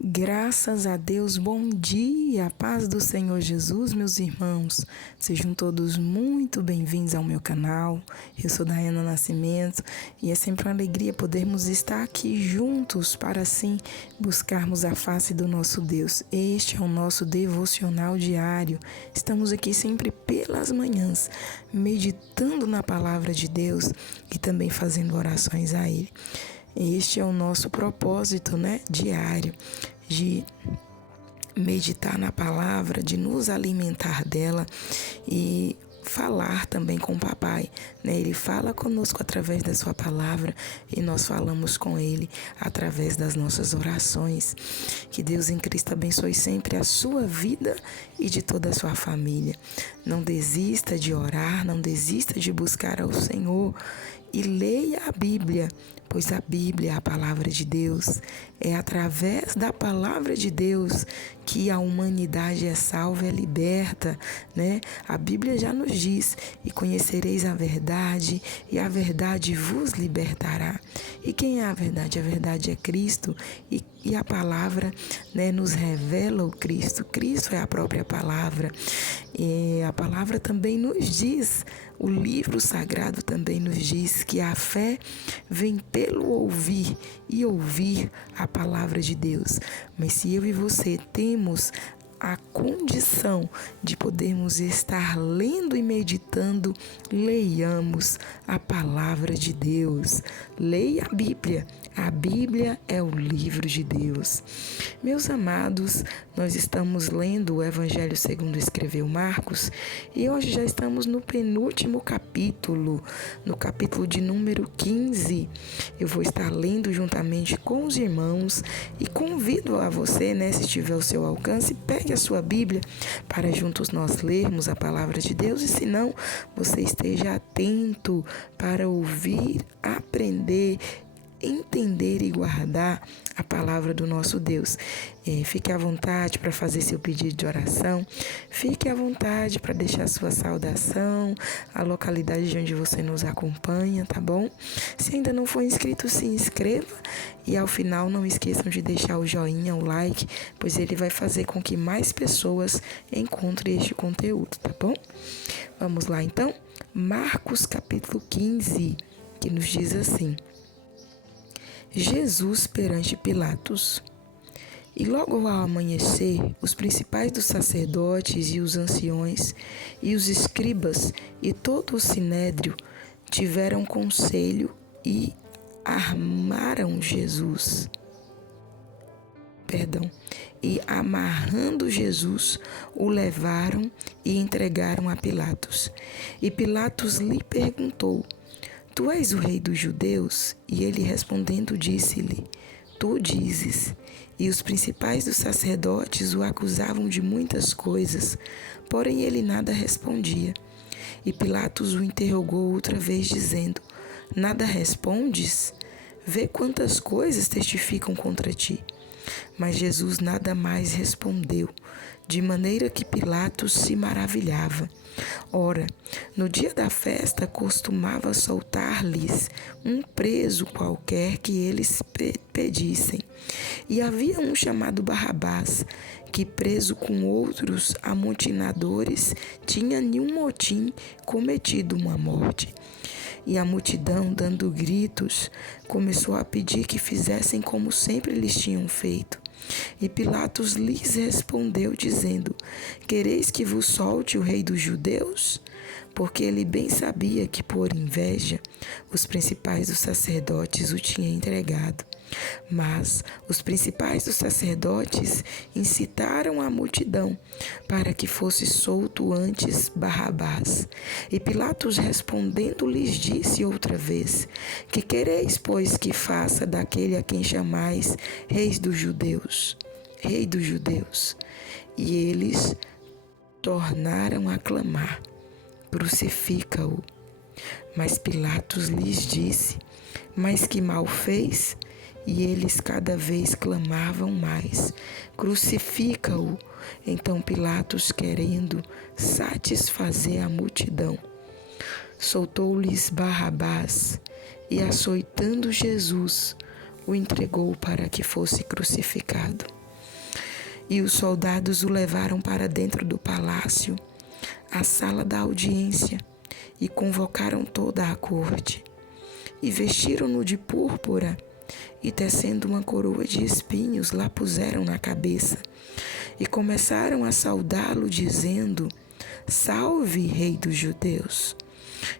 Graças a Deus, bom dia, paz do Senhor Jesus, meus irmãos. Sejam todos muito bem-vindos ao meu canal. Eu sou Daiana Nascimento e é sempre uma alegria podermos estar aqui juntos para assim buscarmos a face do nosso Deus. Este é o nosso devocional diário. Estamos aqui sempre pelas manhãs, meditando na palavra de Deus e também fazendo orações a Ele. Este é o nosso propósito, diário, de meditar na palavra, de nos alimentar dela e falar também com o papai, Ele fala conosco através da sua palavra e nós falamos com ele através das nossas orações. Que Deus em Cristo abençoe sempre a sua vida e de toda a sua família. Não desista de orar, não desista de buscar ao Senhor e leia a Bíblia, pois a Bíblia é a palavra de Deus. É através da palavra de Deus que a humanidade é salva, é liberta, A Bíblia já nos diz: e conhecereis a verdade, e a verdade vos libertará. E quem é a verdade? A verdade é Cristo, e a palavra, nos revela o Cristo. Cristo é a própria palavra. E a palavra também nos diz, o livro sagrado também nos diz que a fé vem pelo ouvir e ouvir a palavra de Deus. Mas se eu e você temos a condição de podermos estar lendo e meditando, leiamos a palavra de Deus. Leia a Bíblia. A Bíblia é o livro de Deus. Meus amados, nós estamos lendo o Evangelho segundo escreveu Marcos e hoje já estamos no penúltimo capítulo, no capítulo de número 15. Eu vou estar lendo juntamente com os irmãos e convido a você, se tiver ao seu alcance, pegue a sua Bíblia para juntos nós lermos a palavra de Deus e se não, você esteja atento para ouvir, aprender, entender e guardar a palavra do nosso Deus. Fique à vontade para fazer seu pedido de oração, fique à vontade para deixar sua saudação, a localidade de onde você nos acompanha, tá bom? Se ainda não for inscrito, se inscreva e ao final não esqueçam de deixar o joinha, o like, pois ele vai fazer com que mais pessoas encontrem este conteúdo, tá bom? Vamos lá então, Marcos capítulo 15, que nos diz assim: Jesus perante Pilatos. E logo ao amanhecer, os principais dos sacerdotes e os anciões e os escribas e todo o sinédrio tiveram conselho e armaram Jesus. E amarrando Jesus, o levaram e entregaram a Pilatos. E Pilatos lhe perguntou: Tu és o rei dos judeus? E ele respondendo disse-lhe: Tu dizes. E os principais dos sacerdotes o acusavam de muitas coisas, porém ele nada respondia. E Pilatos o interrogou outra vez, dizendo: Nada respondes? Vê quantas coisas testificam contra ti. Mas Jesus nada mais respondeu, de maneira que Pilatos se maravilhava. Ora, no dia da festa costumava soltar-lhes um preso qualquer que eles pedissem. E havia um chamado Barrabás, que preso com outros amotinadores tinha num motim cometido uma morte. E a multidão, dando gritos, começou a pedir que fizessem como sempre lhes tinham feito. E Pilatos lhes respondeu, dizendo: Quereis que vos solte o rei dos judeus? Porque ele bem sabia que, por inveja, os principais dos sacerdotes o tinham entregado. Mas os principais dos sacerdotes incitaram a multidão para que fosse solto antes Barrabás. E Pilatos respondendo lhes disse outra vez: Que quereis, pois, que faça daquele a quem chamais rei dos judeus? E eles tornaram a clamar: Crucifica-o. Mas Pilatos lhes disse: Mas que mal fez? E eles cada vez clamavam mais: Crucifica-o. Então Pilatos, querendo satisfazer a multidão, soltou-lhes Barrabás e, açoitando Jesus, o entregou para que fosse crucificado. E os soldados o levaram para dentro do palácio, a sala da audiência, e convocaram toda a corte. E vestiram-no de púrpura, e tecendo uma coroa de espinhos, lá puseram na cabeça. E começaram a saudá-lo, dizendo: Salve, Rei dos Judeus!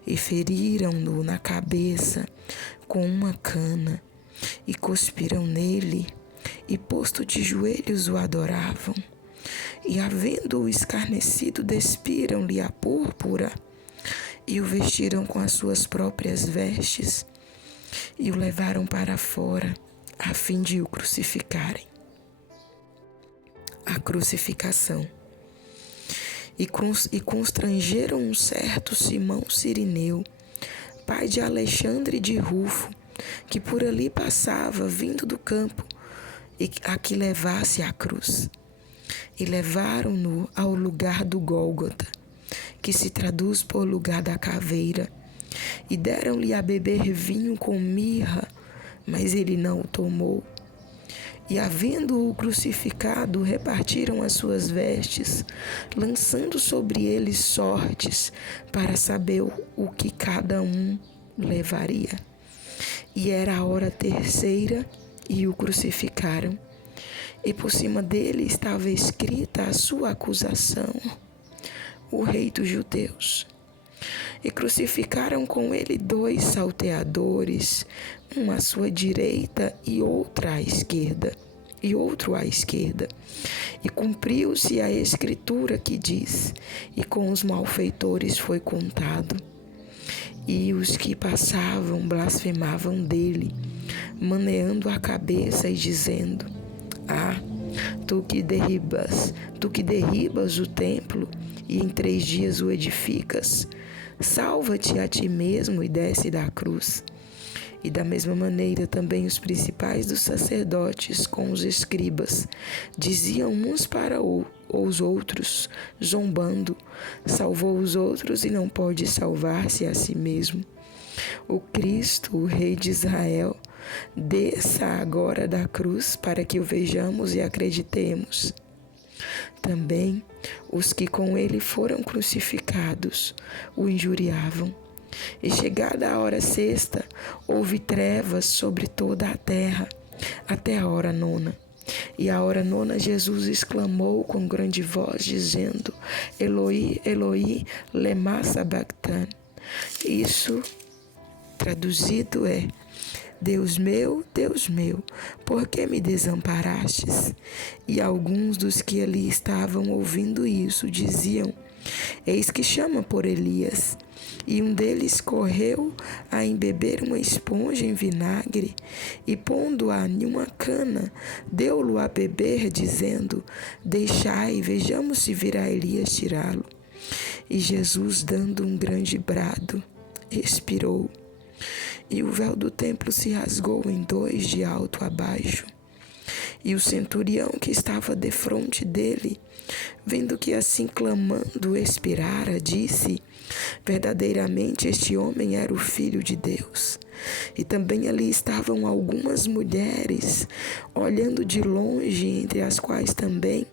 E feriram-no na cabeça com uma cana, e cuspiram nele, e posto de joelhos o adoravam. E havendo-o escarnecido, despiram-lhe a púrpura, e o vestiram com as suas próprias vestes, e o levaram para fora, a fim de o crucificarem. A crucificação. E constrangeram um certo Simão Cirineu, pai de Alexandre de Rufo, que por ali passava, vindo do campo, e a que levasse a cruz. E levaram-no ao lugar do Gólgota, que se traduz por lugar da caveira, e deram-lhe a beber vinho com mirra, mas ele não o tomou. E, havendo-o crucificado, repartiram as suas vestes, lançando sobre ele sortes, para saber o que cada um levaria. E era a hora terceira, e o crucificaram. E por cima dele estava escrita a sua acusação: o Rei dos Judeus. E crucificaram com ele 2 salteadores, um à sua direita e outro à esquerda. E cumpriu-se a escritura que diz: e com os malfeitores foi contado. E os que passavam blasfemavam dele, maneando a cabeça e dizendo: tu que derribas o templo e em 3 dias o edificas, salva-te a ti mesmo e desce da cruz. E da mesma maneira também os principais dos sacerdotes com os escribas diziam uns para os outros, zombando: salvou os outros e não pode salvar-se a si mesmo. O Cristo, o Rei de Israel, desça agora da cruz para que o vejamos e acreditemos. Também os que com ele foram crucificados o injuriavam. E chegada a hora sexta, houve trevas sobre toda a terra, até a hora 9. E à hora 9 Jesus exclamou com grande voz, dizendo: Eloi, Eloi, lema sabachthani. Isso traduzido é: Deus meu, por que me desamparastes? E alguns dos que ali estavam ouvindo isso diziam: eis que chama por Elias. E um deles correu a embeber uma esponja em vinagre e, pondo-a em uma cana, deu-lo a beber, dizendo: deixai, vejamos se virá Elias tirá-lo. E Jesus, dando um grande brado, expirou. E o véu do templo se rasgou em 2 de alto a baixo. E o centurião que estava defronte dele, vendo que assim clamando expirara, disse: verdadeiramente este homem era o Filho de Deus. E também ali estavam algumas mulheres, olhando de longe, entre as quais também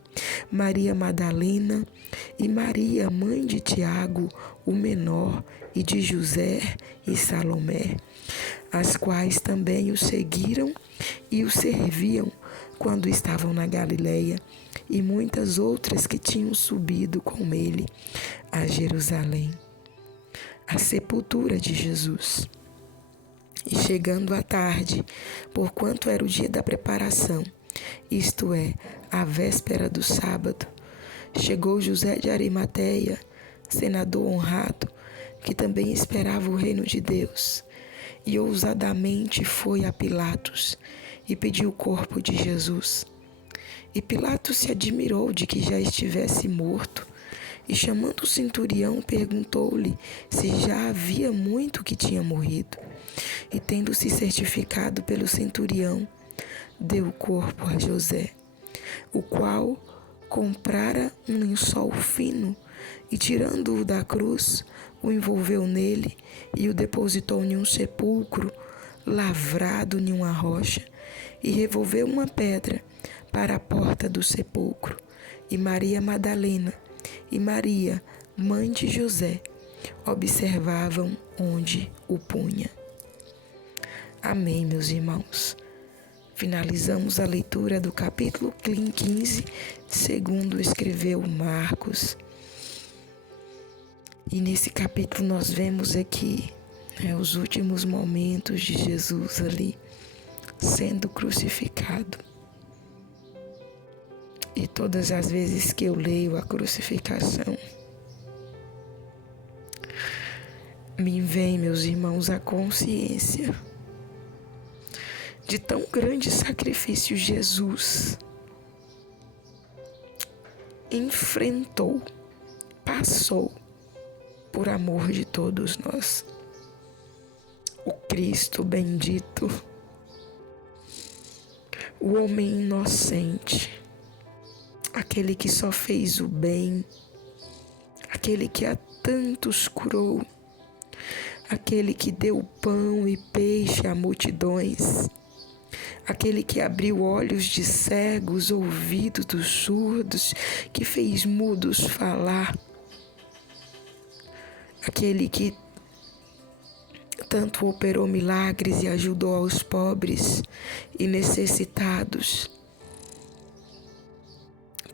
Maria Madalena e Maria, mãe de Tiago, o menor, e de José e Salomé, as quais também o seguiram e o serviam quando estavam na Galileia, e muitas outras que tinham subido com ele a Jerusalém. A sepultura de Jesus. E chegando à tarde, porquanto era o dia da preparação, isto é, a véspera do sábado, chegou José de Arimateia, senador honrado, que também esperava o reino de Deus, e ousadamente foi a Pilatos e pediu o corpo de Jesus. E Pilatos se admirou de que já estivesse morto, e chamando o centurião, perguntou-lhe se já havia muito que tinha morrido. E tendo-se certificado pelo centurião, deu o corpo a José, o qual comprara um lençol fino e, tirando-o da cruz, o envolveu nele e o depositou em um sepulcro lavrado em uma rocha, e revolveu uma pedra para a porta do sepulcro, e Maria Madalena e Maria, mãe de José, observavam onde o punha. Amém, meus irmãos. Finalizamos a leitura do capítulo 15, segundo escreveu Marcos. E nesse capítulo nós vemos aqui os últimos momentos de Jesus ali sendo crucificado. E todas as vezes que eu leio a crucificação, me vem, meus irmãos, a consciência de tão grande sacrifício Jesus enfrentou, passou por amor de todos nós. O Cristo bendito, o homem inocente, aquele que só fez o bem, aquele que a tantos curou, aquele que deu pão e peixe a multidões, aquele que abriu olhos de cegos, ouvidos dos surdos, que fez mudos falar, aquele que tanto operou milagres e ajudou aos pobres e necessitados,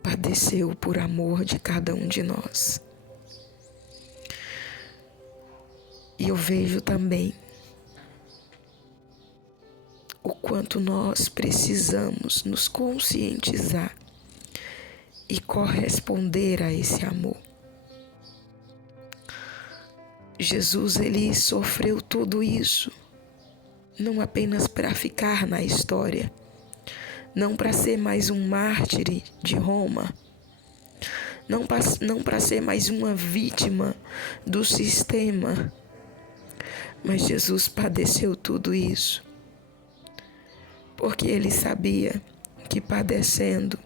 padeceu por amor de cada um de nós. E eu vejo também o quanto nós precisamos nos conscientizar e corresponder a esse amor. Jesus, ele sofreu tudo isso, não apenas para ficar na história, não para ser mais um mártir de Roma, não para ser mais uma vítima do sistema, mas Jesus padeceu tudo isso, porque ele sabia que padecendo,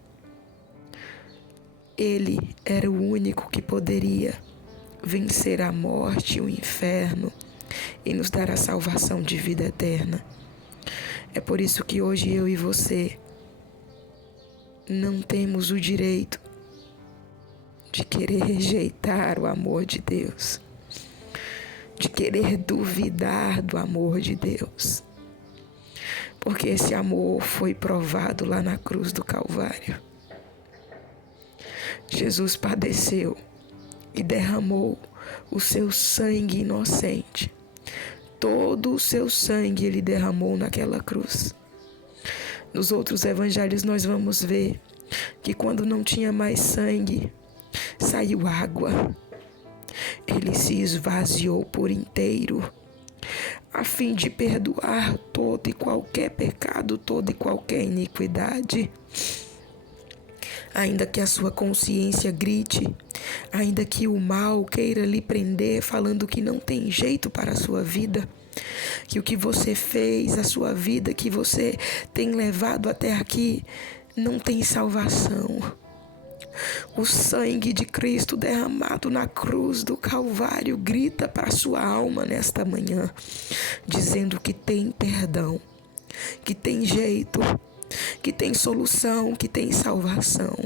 ele era o único que poderia vencer a morte e o inferno e nos dar a salvação de vida eterna. É por isso que hoje eu e você não temos o direito de querer rejeitar o amor de Deus, de querer duvidar do amor de Deus, porque esse amor foi provado lá na cruz do Calvário. Jesus padeceu e derramou o seu sangue inocente. Todo o seu sangue ele derramou naquela cruz. Nos outros evangelhos nós vamos ver que quando não tinha mais sangue, saiu água. Ele se esvaziou por inteiro, a fim de perdoar todo e qualquer pecado, toda e qualquer iniquidade. Ainda que a sua consciência grite, ainda que o mal queira lhe prender, falando que não tem jeito para a sua vida, que o que você fez, a sua vida que você tem levado até aqui, não tem salvação. O sangue de Cristo derramado na cruz do Calvário grita para a sua alma nesta manhã, dizendo que tem perdão, que tem jeito, que tem solução, que tem salvação.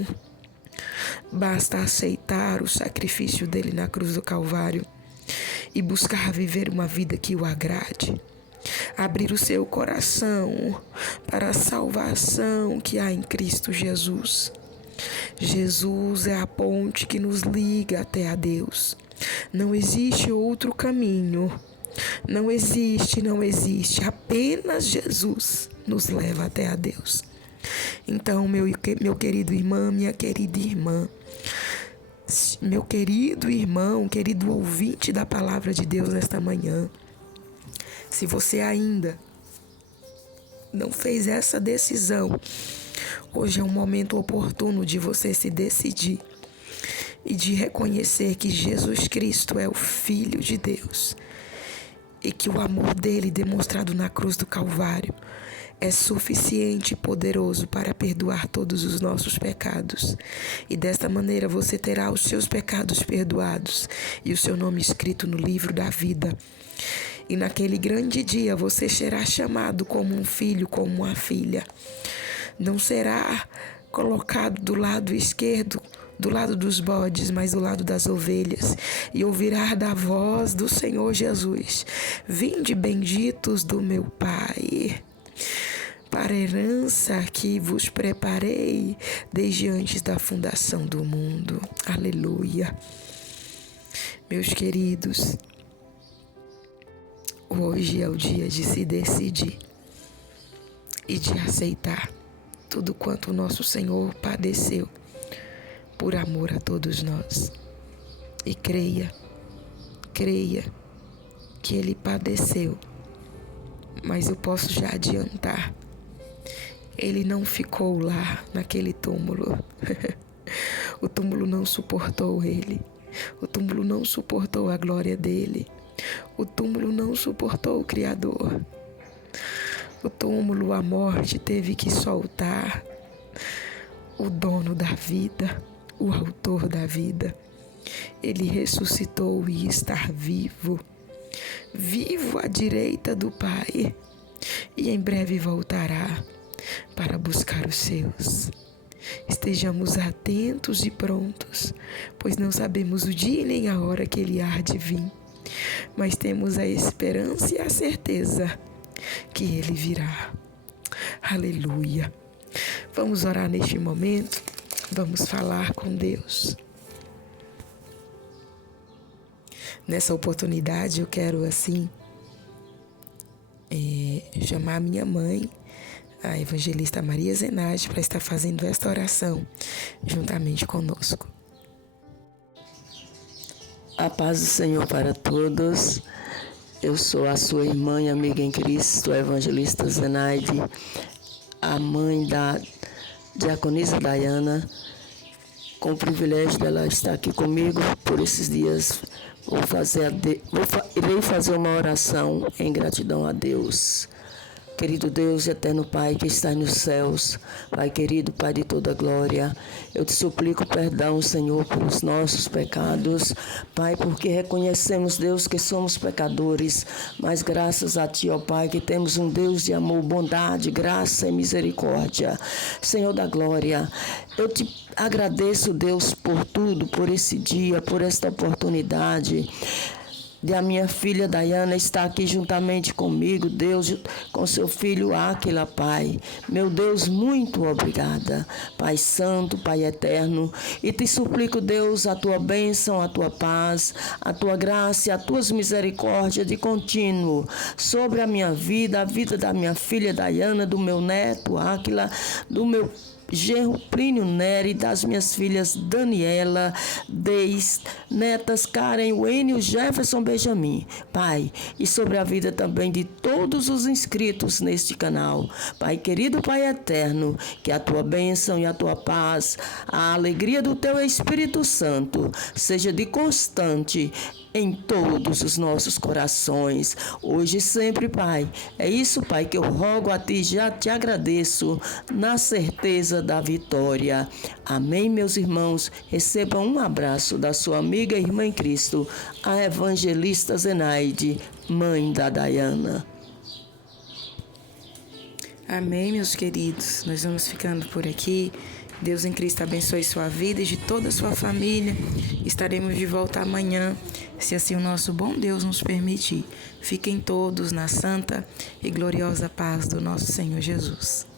Basta aceitar o sacrifício dele na cruz do Calvário e buscar viver uma vida que o agrade. Abrir o seu coração para a salvação que há em Cristo Jesus. Jesus é a ponte que nos liga até a Deus. Não existe outro caminho. Não existe. Apenas Jesus nos leva até a Deus. Então, meu querido irmão, minha querida irmã, meu querido irmão, querido ouvinte da palavra de Deus nesta manhã, se você ainda não fez essa decisão, hoje é um momento oportuno de você se decidir e de reconhecer que Jesus Cristo é o Filho de Deus e que o amor dele demonstrado na cruz do Calvário é suficiente e poderoso para perdoar todos os nossos pecados. E desta maneira você terá os seus pecados perdoados e o seu nome escrito no livro da vida. E naquele grande dia você será chamado como um filho, como uma filha. Não será colocado do lado esquerdo, do lado dos bodes, mas do lado das ovelhas, e ouvirá da voz do Senhor Jesus: vinde benditos do meu Pai, para a herança que vos preparei desde antes da fundação do mundo. Aleluia. Meus queridos, hoje é o dia de se decidir e de aceitar tudo quanto o nosso Senhor padeceu por amor a todos nós. E creia que Ele padeceu, mas eu posso já adiantar, Ele não ficou lá naquele túmulo. O túmulo não suportou Ele. O túmulo não suportou a glória dele. O túmulo não suportou o Criador. O túmulo, a morte, teve que soltar o dono da vida, o autor da vida. Ele ressuscitou e está vivo, vivo à direita do Pai, e em breve voltará para buscar os seus. Estejamos atentos e prontos, pois não sabemos o dia nem a hora que Ele há de vir, mas temos a esperança e a certeza que Ele virá. Aleluia! Vamos orar neste momento, vamos falar com Deus. Nessa oportunidade eu quero chamar a minha mãe, a evangelista Maria Zenade, para estar fazendo esta oração juntamente conosco. A paz do Senhor para todos. Eu sou a sua irmã e amiga em Cristo, a evangelista Zenaide, a mãe da diaconisa Dayana. Com o privilégio dela estar aqui comigo por esses dias, irei fazer uma oração em gratidão a Deus. Querido Deus e eterno Pai que está nos céus, Pai querido, Pai de toda glória, eu te suplico perdão, Senhor, pelos nossos pecados, Pai, porque reconhecemos, Deus, que somos pecadores, mas graças a Ti, ó Pai, que temos um Deus de amor, bondade, graça e misericórdia. Senhor da glória, eu te agradeço, Deus, por tudo, por esse dia, por esta oportunidade de a minha filha Dayana estar aqui juntamente comigo, Deus, com seu filho Áquila, Pai. Meu Deus, muito obrigada, Pai Santo, Pai Eterno, e te suplico, Deus, a tua bênção, a tua paz, a tua graça e as tuas misericórdias de contínuo sobre a minha vida, a vida da minha filha Dayana, do meu neto Áquila, do meu genro Plínio Nery, das minhas filhas Daniela, Deis, netas Karen, Wênio, Jefferson, Benjamin, Pai, e sobre a vida também de todos os inscritos neste canal. Pai querido, Pai eterno, que a tua bênção e a tua paz, a alegria do teu Espírito Santo seja de constante em todos os nossos corações, hoje e sempre, Pai. É isso, Pai, que eu rogo a Ti, já te agradeço, na certeza da vitória. Amém, meus irmãos. Recebam um abraço da sua amiga e irmã em Cristo, a evangelista Zenaide, mãe da Dayana. Amém, meus queridos. Nós vamos ficando por aqui. Deus em Cristo abençoe sua vida e de toda a sua família. Estaremos de volta amanhã, se assim o nosso bom Deus nos permitir. Fiquem todos na santa e gloriosa paz do nosso Senhor Jesus.